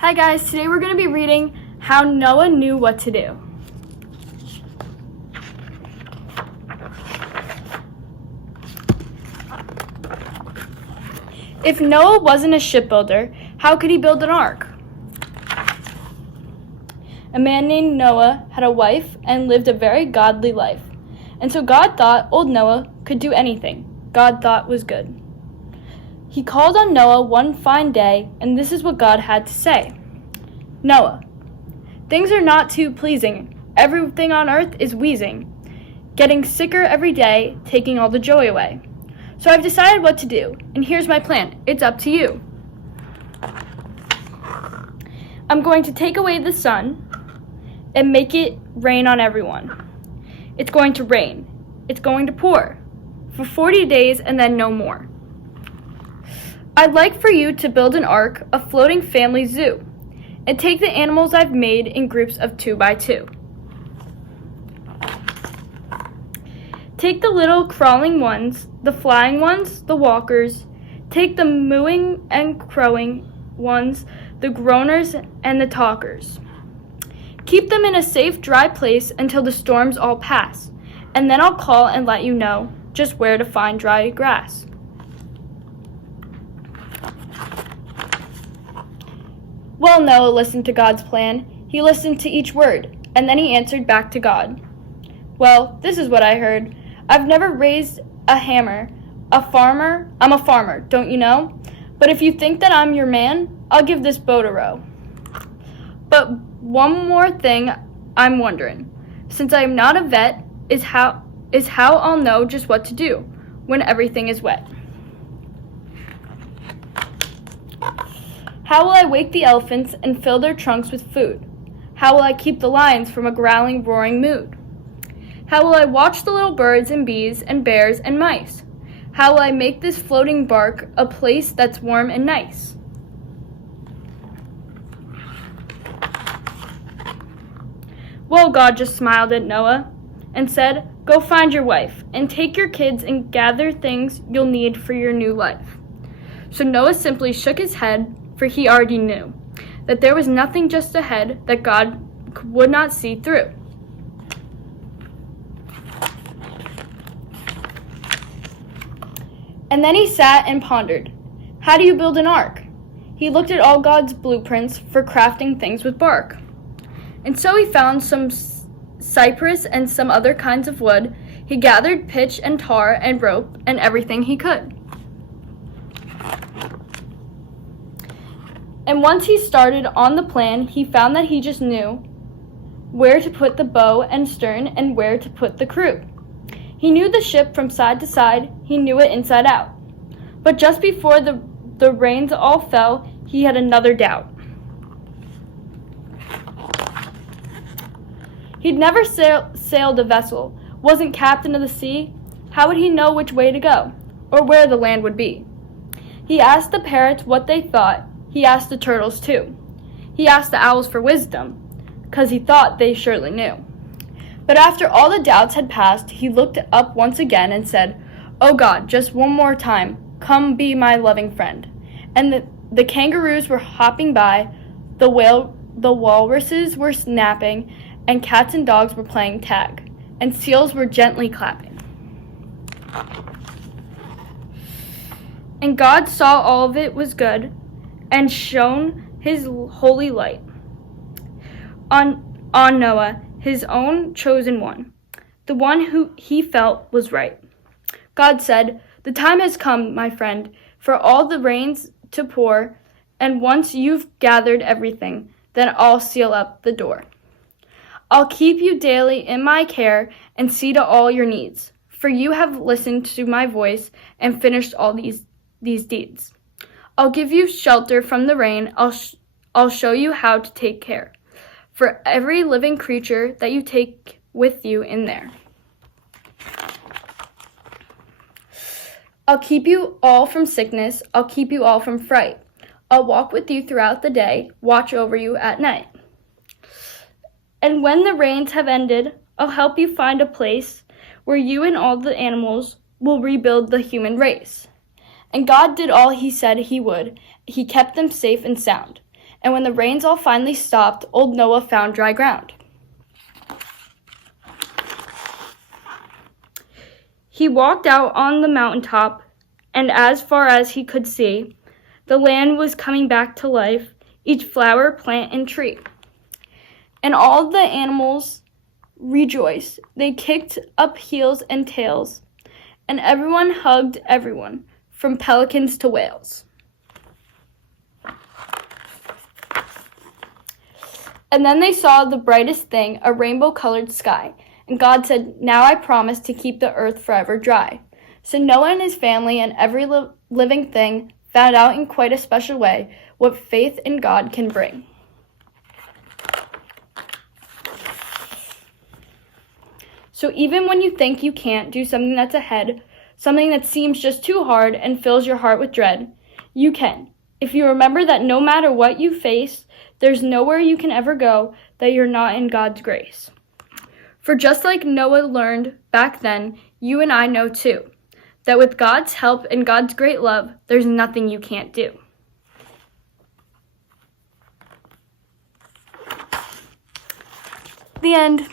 Hi guys, today we're going to be reading How Noah Knew What to Do. If Noah wasn't a shipbuilder, how could he build an ark? A man named Noah had a wife and lived a very godly life. And so God thought old Noah could do anything God thought was good. He called on Noah one fine day, and this is what God had to say. Noah, things are not too pleasing. Everything on earth is wheezing, getting sicker every day, taking all the joy away. So I've decided what to do, and here's my plan. It's up to you. I'm going to take away the sun and make it rain on everyone. It's going to rain. It's going to pour for 40 days and then no more. I'd like for you to build an ark, a floating family zoo, and take the animals I've made in groups of 2 by 2. Take the little crawling ones, the flying ones, the walkers. Take the mooing and crowing ones, the groaners and the talkers. Keep them in a safe, dry place until the storms all pass, and then I'll call and let you know just where to find dry grass. Well, Noah listened to God's plan. He listened to each word, and then he answered back to God. Well, this is what I heard. I've never raised a hammer. I'm a farmer, don't you know? But if you think that I'm your man, I'll give this boat a row. But one more thing I'm wondering. Since I am not a vet, is how I'll know just what to do when everything is wet. How will I wake the elephants and fill their trunks with food? How will I keep the lions from a growling, roaring mood? How will I watch the little birds and bees and bears and mice? How will I make this floating bark a place that's warm and nice? Well, God just smiled at Noah and said, go find your wife and take your kids and gather things you'll need for your new life. So Noah simply shook his head, for he already knew that there was nothing just ahead that God would not see through. And then he sat and pondered, how do you build an ark? He looked at all God's blueprints for crafting things with bark. And so he found some cypress and some other kinds of wood. He gathered pitch and tar and rope and everything he could. And once he started on the plan, he found that he just knew where to put the bow and stern and where to put the crew. He knew the ship from side to side, he knew it inside out. But just before the rains all fell, he had another doubt. He'd never sailed a vessel, wasn't captain of the sea. How would he know which way to go, or where the land would be? He asked the parrots what they thought. He asked the turtles too. He asked the owls for wisdom, 'cause he thought they surely knew. But after all the doubts had passed, he looked up once again and said, oh God, just one more time, come be my loving friend. And the kangaroos were hopping by, the walruses were napping, and cats and dogs were playing tag, and seals were gently clapping. And God saw all of it was good, and shone his holy light on Noah, his own chosen one, the one who he felt was right. God said, the time has come, my friend, for all the rains to pour, and once you've gathered everything, then I'll seal up the door. I'll keep you daily in my care and see to all your needs, for you have listened to my voice and finished all these deeds. I'll give you shelter from the rain. I'll show you how to take care for every living creature that you take with you in there. I'll keep you all from sickness. I'll keep you all from fright. I'll walk with you throughout the day, watch over you at night. And when the rains have ended, I'll help you find a place where you and all the animals will rebuild the human race. And God did all he said he would. He kept them safe and sound. And when the rains all finally stopped, old Noah found dry ground. He walked out on the mountaintop, and as far as he could see, the land was coming back to life, each flower, plant, and tree. And all the animals rejoiced. They kicked up heels and tails, and everyone hugged everyone, from pelicans to whales. And then they saw the brightest thing, a rainbow-colored sky. And God said, "Now I promise to keep the earth forever dry." So Noah and his family and every living thing found out in quite a special way what faith in God can bring. So even when you think you can't do something that's ahead, something that seems just too hard and fills your heart with dread, you can. If you remember that no matter what you face, there's nowhere you can ever go that you're not in God's grace. For just like Noah learned back then, you and I know too, that with God's help and God's great love, there's nothing you can't do. The end.